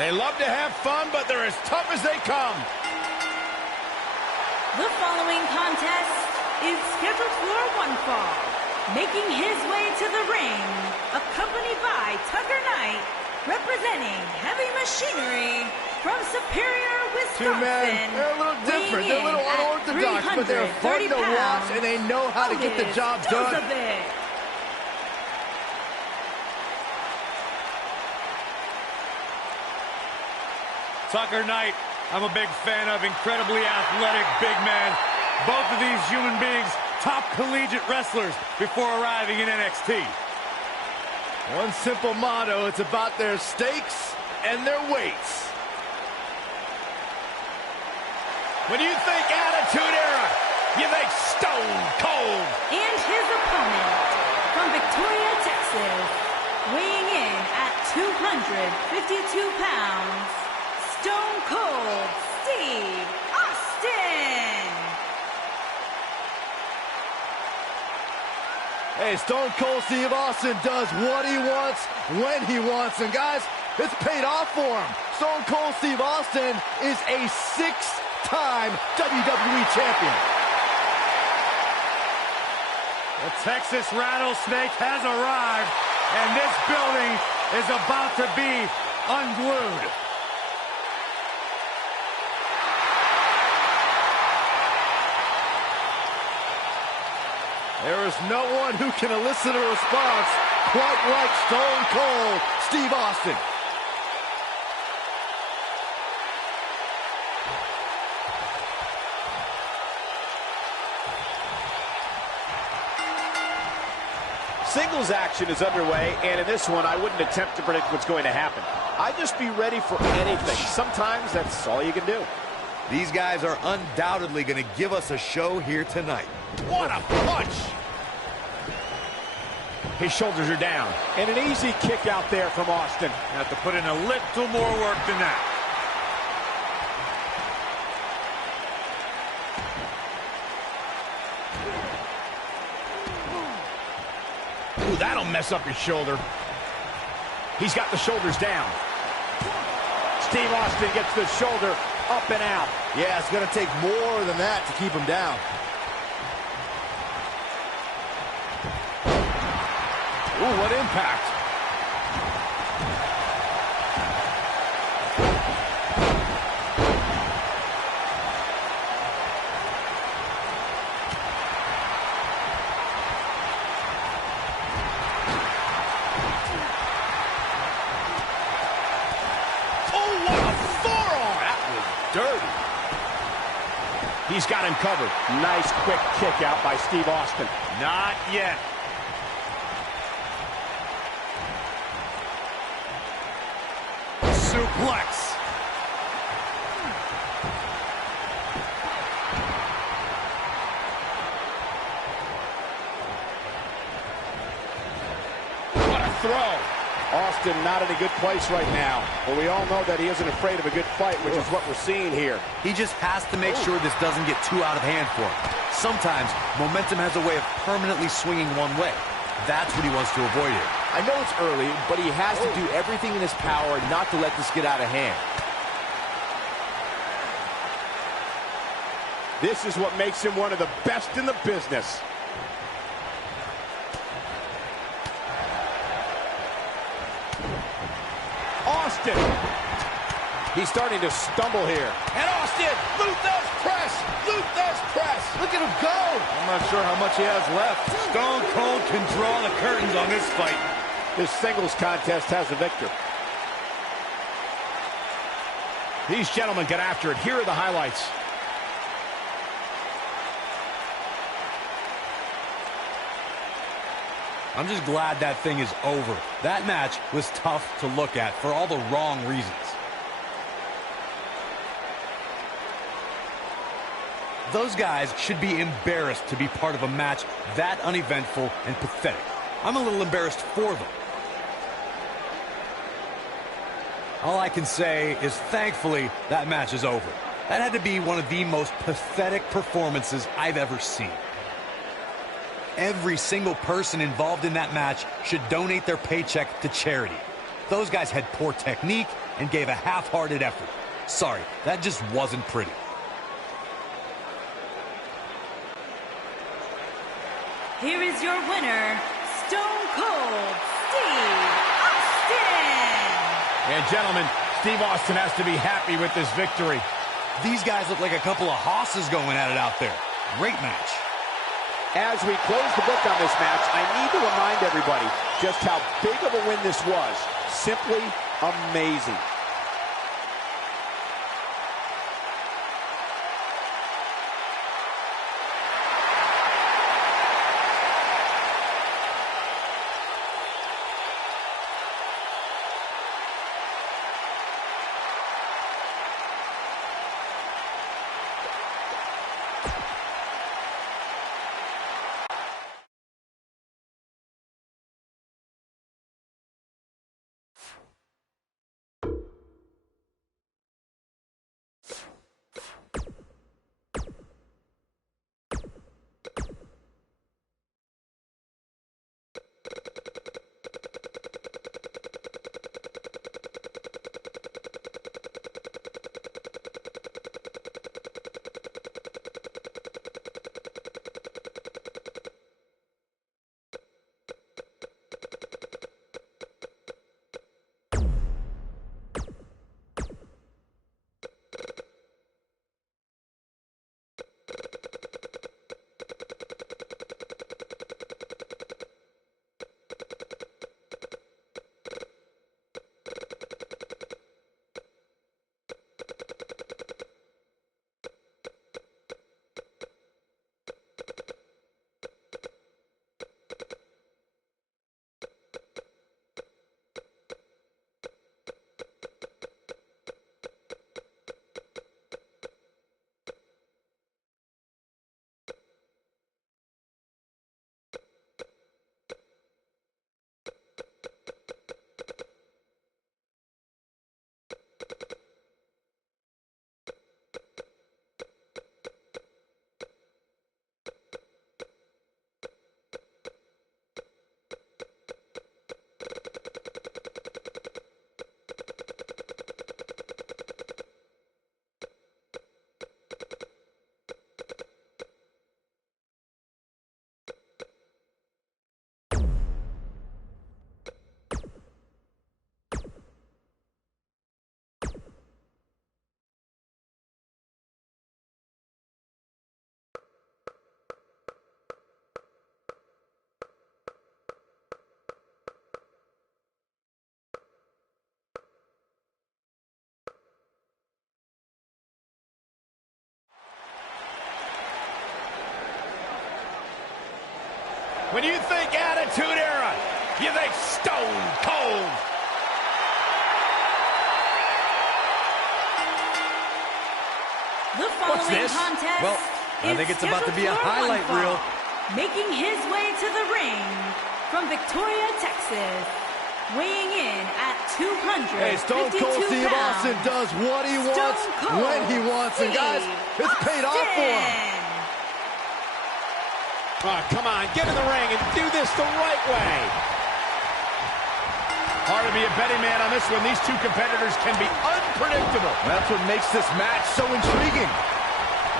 They love to have fun, but they're as tough as they come. The following contest is scheduled for one fall. Making his way to the ring, accompanied by Tucker Knight, representing Heavy Machinery from Superior, Wisconsin. Two men, they're a little different, they're a little unorthodox, but they're fun to watch, and they know how to get the job done. Tucker Knight, I'm a big fan of, incredibly athletic big man. Both of these human beings, top collegiate wrestlers before arriving in NXT. One simple motto, it's about their stakes and their weights. When you think Attitude Era, you think Stone Cold. And his opponent, from Victoria, Texas, weighing in at 252 pounds, Stone Cold Steve Austin. Hey, Stone Cold Steve Austin does what he wants, when he wants. And guys, it's paid off for him. Stone Cold Steve Austin is a 6-time WWE champion. The Texas Rattlesnake has arrived, and this building is about to be unglued. There is no one who can elicit a response quite like Stone Cold Steve Austin. Singles action is underway, and in this one, I wouldn't attempt to predict what's going to happen. I'd just be ready for anything. Sometimes that's all you can do. These guys are undoubtedly going to give us a show here tonight. What a punch! His shoulders are down. And an easy kick out there from Austin. Have to put in a little more work than that. Ooh, that'll mess up his shoulder. He's got the shoulders down. Steve Austin gets the shoulder up and out. Yeah, it's going to take more than that to keep him down. Ooh, what impact. He's got him covered. Nice quick kick out by Steve Austin. Not yet. Suplex. What a throw. Austin not in a good place right now, but we all know that he isn't afraid of a good fight, which is what we're seeing here. He just has to make sure this doesn't get too out of hand for him. Sometimes momentum has a way of permanently swinging one way. That's what he wants to avoid here. I know it's early, but he has to do everything in his power not to let this get out of hand. This is what makes him one of the best in the business. Austin. He's starting to stumble here. And Austin, Luther's press, Luther's press. Look at him go. I'm not sure how much he has left. Stone Cold can draw the curtains on this fight. This singles contest has the victor. These gentlemen get after it. Here are the highlights. I'm just glad that thing is over. That match was tough to look at for all the wrong reasons. Those guys should be embarrassed to be part of a match that uneventful and pathetic. I'm a little embarrassed for them. All I can say is thankfully that match is over. That had to be one of the most pathetic performances I've ever seen. Every single person involved in that match should donate their paycheck to charity. Those guys had poor technique and gave a half-hearted effort. Sorry, that just wasn't pretty. Here is your winner, Stone Cold Steve Austin. And gentlemen, Steve Austin has to be happy with this victory. These guys look like a couple of hosses going at it out there. Great match. As we close the book on this match, I need to remind everybody just how big of a win this was. Simply amazing. When you think Attitude Era, you think Stone Cold. The following contest Well, I think it's about to be a highlight reel. Making his way to the ring from Victoria, Texas, weighing in at 252 Hey, Stone Cold Steve Austin does what he wants, when he wants, and guys, it's paid off for him. Oh, come on, get in the ring and do this the right way. Hard to be a betting man on this one. These two competitors can be unpredictable. That's what makes this match so intriguing.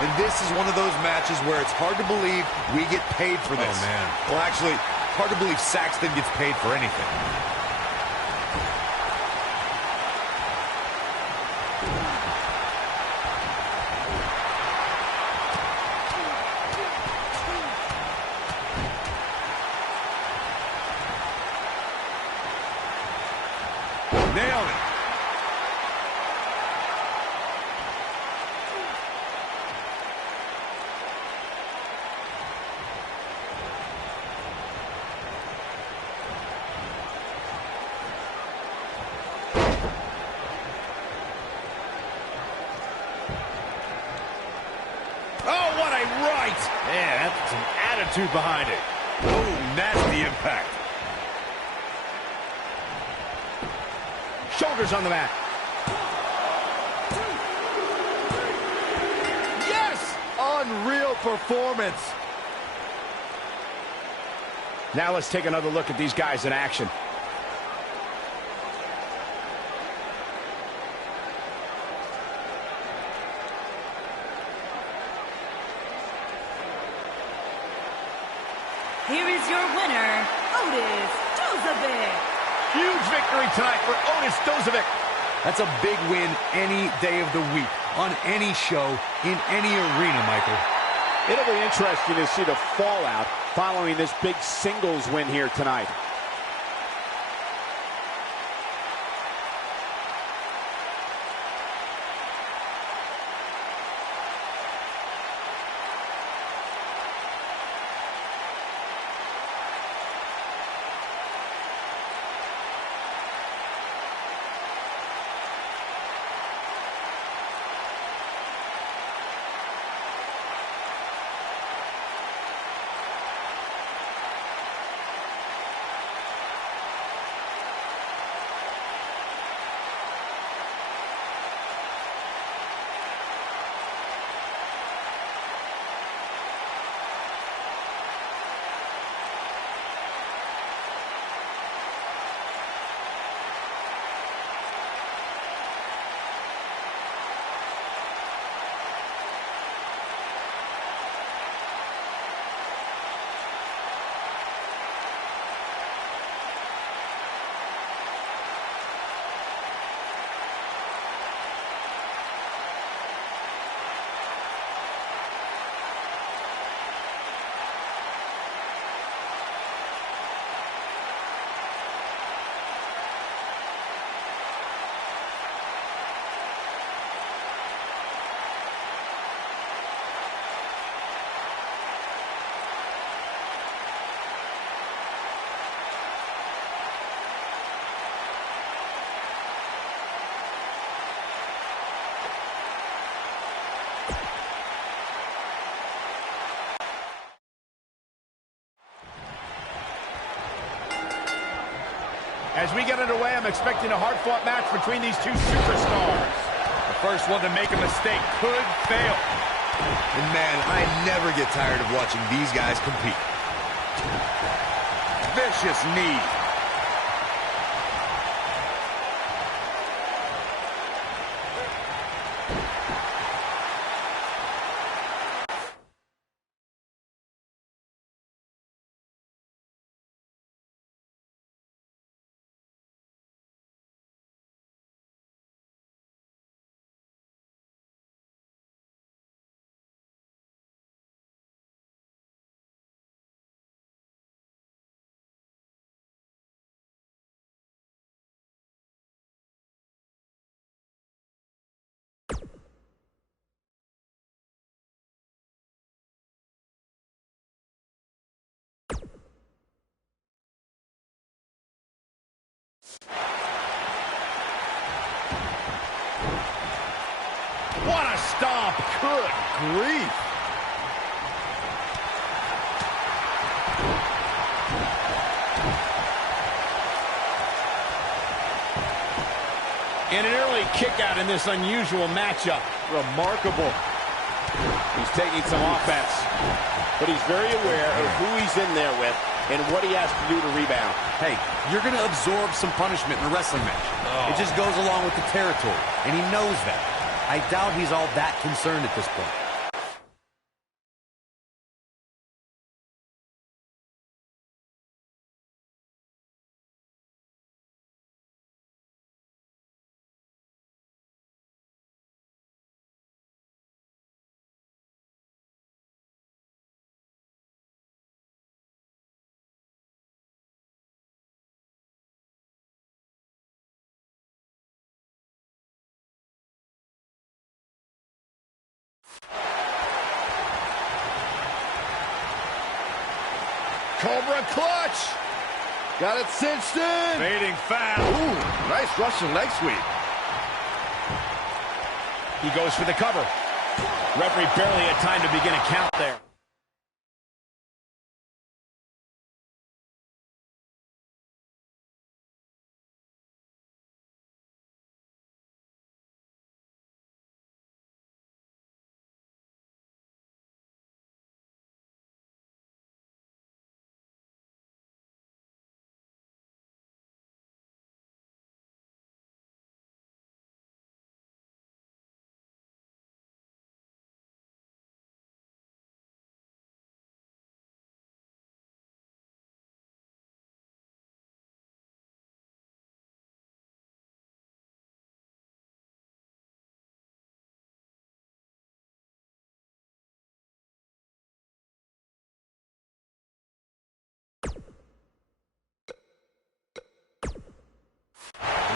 And this is one of those matches where it's hard to believe we get paid for this. Oh, man. Well, actually, hard to believe Saxton gets paid for anything. Nailed it. Oh, what a right! Man, that's some attitude behind it. Oh, nasty impact. Shoulders on the mat. Yes! Unreal performance. Now let's take another look at these guys in action. here is your winner, Otis Dozovic. Huge victory tonight for Otis Dozovic. That's a big win any day of the week, on any show, in any arena, Michael. It'll be interesting to see the fallout following this big singles win here tonight. As we get underway, I'm expecting a hard-fought match between these two superstars. The first one to make a mistake could fail. And man, I never get tired of watching these guys compete. Vicious knee. What a stomp! Good grief! And an early kick out in this unusual matchup. Remarkable. He's taking some offense, but he's very aware of who he's in there with and what he has to do to rebound. Hey, you're going to absorb some punishment in a wrestling match. It just goes along with the territory, and he knows that. I doubt he's all that concerned at this point. Cobra clutch. Got it cinched in. Fading fast. Ooh, nice Russian leg sweep. He goes for the cover. Referee barely had time to begin a count there.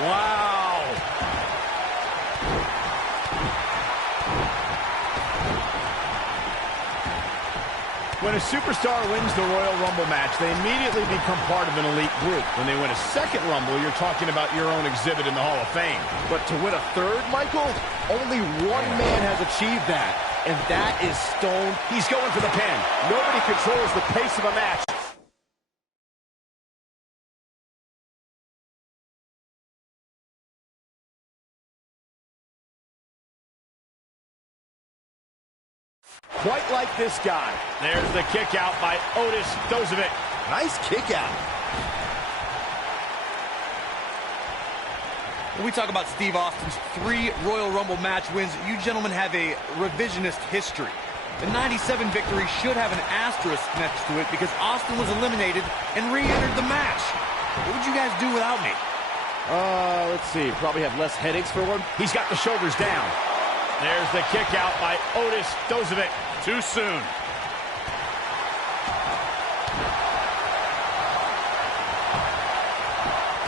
Wow. When a superstar wins the Royal Rumble match, they immediately become part of an elite group. When they win a second Rumble, you're talking about your own exhibit in the Hall of Fame. But to win a third, Michael, only one man has achieved that, and that is Stone. He's going for the pin. Nobody controls the pace of a match. Quite like this guy. There's the kick out by Otis Dozovic. Nice kick out. When we talk about Steve Austin's 3 Royal Rumble match wins, you gentlemen have a revisionist history. The 97 victory should have an asterisk next to it because Austin was eliminated and re-entered the match. What would you guys do without me? Let's see. Probably have less headaches for one. He's got the shoulders down. There's the kick out by Otis Dozovic. Too soon.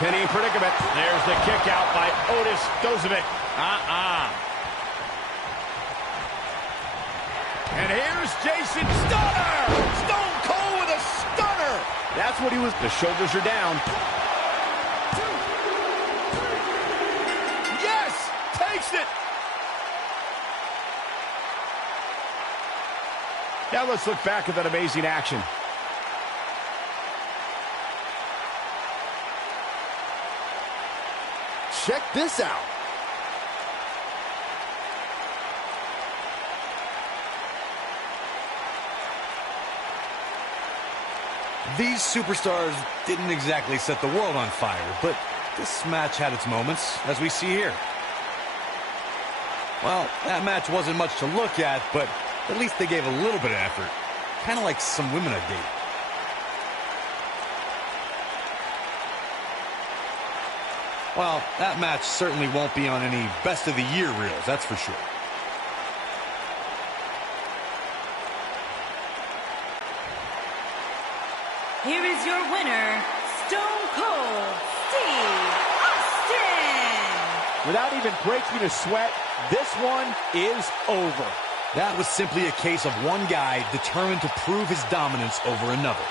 Pinning predicament. There's the kick out by Otis Dozovic. And here's Jason. Stunner! Stone Cold with a stunner! That's what he was. The shoulders are down. Yes! Takes it! Now let's look back at that amazing action. Check this out. These superstars didn't exactly set the world on fire, but this match had its moments, as we see here. Well, that match wasn't much to look at, but at least they gave a little bit of effort. Kind of like some women I date. Well, that match certainly won't be on any best of the year reels, that's for sure. Here is your winner, Stone Cold Steve Austin. Without even breaking a sweat, this one is over. That was simply a case of one guy determined to prove his dominance over another.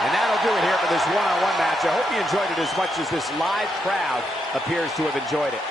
And that'll do it here for this one-on-one match. I hope you enjoyed it as much as this live crowd appears to have enjoyed it.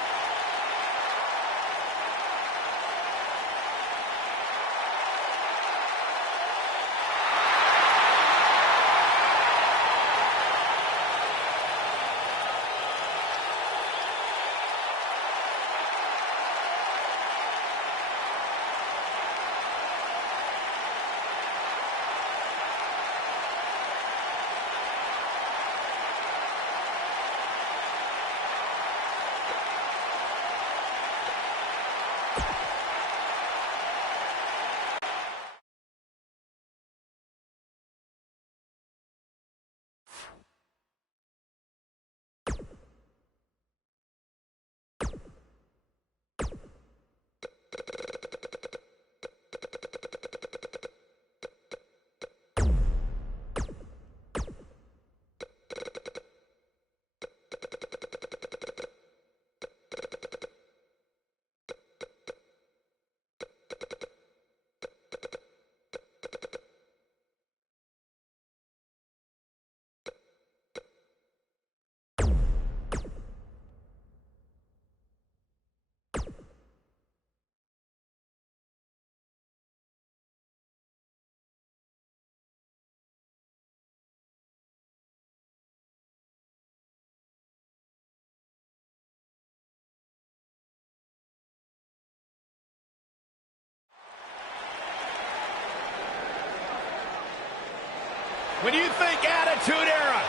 When you think Attitude Era,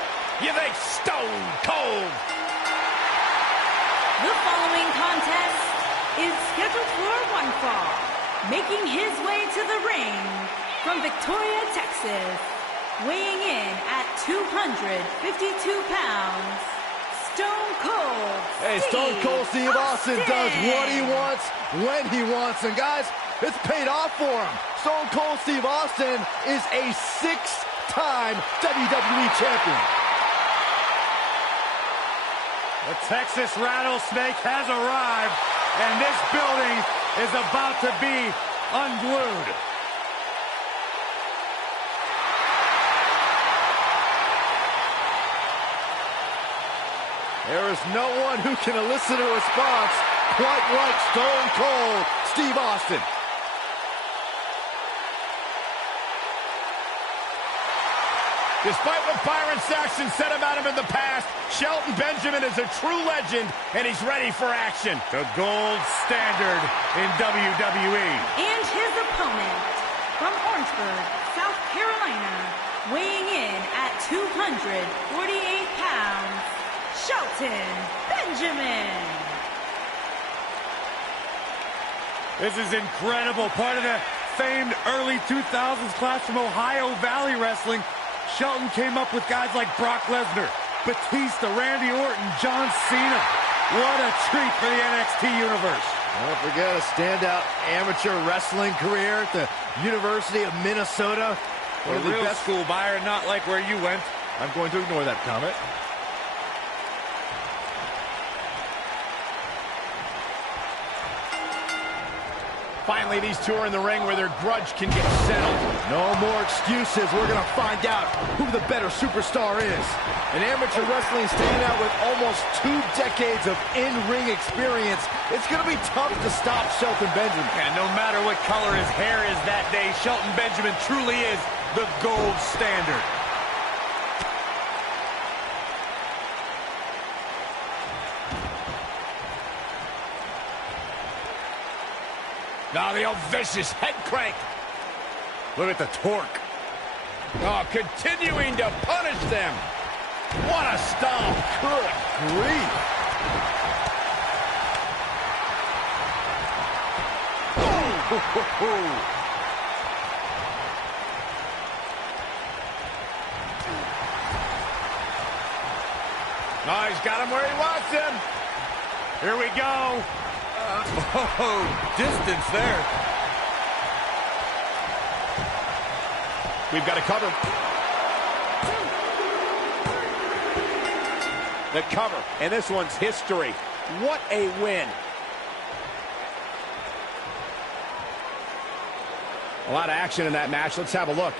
you think Stone Cold. The following contest is scheduled for one fall. Making his way to the ring from Victoria, Texas, weighing in at 252 pounds, Stone Cold Hey, Stone Cold Steve Austin does what he wants, when he wants. And guys, it's paid off for him. Stone Cold Steve Austin is a 6-time WWE champion. The Texas Rattlesnake has arrived, and this building is about to be unglued. There is no one who can elicit a response quite like Stone Cold Steve Austin. Despite what Byron Saxton said about him in the past, Shelton Benjamin is a true legend, and he's ready for action. The gold standard in WWE. And his opponent, from Orangeburg, South Carolina, weighing in at 248 pounds, Shelton Benjamin. This is incredible. Part of the famed early 2000s class from Ohio Valley Wrestling. Shelton came up with guys like Brock Lesnar, Batista, Randy Orton, John Cena. What a treat for the NXT universe. Don't forget a standout amateur wrestling career at the University of Minnesota. One of the real best school, Byron, not like where you went. I'm going to ignore that comment. Finally, these two are in the ring where their grudge can get settled. No more excuses. We're going to find out who the better superstar is. An amateur wrestling standout with almost 2 decades of in-ring experience. It's going to be tough to stop Shelton Benjamin. And no matter what color his hair is that day, Shelton Benjamin truly is the gold standard. Now the old vicious head crank. Look at the torque. Oh, continuing to punish them. What a stomp. Good grief. Oh, he's got him where he wants him. Here we go. Distance there. We've got to cover. The cover, and this one's history. What a win. A lot of action in that match. Let's have a look.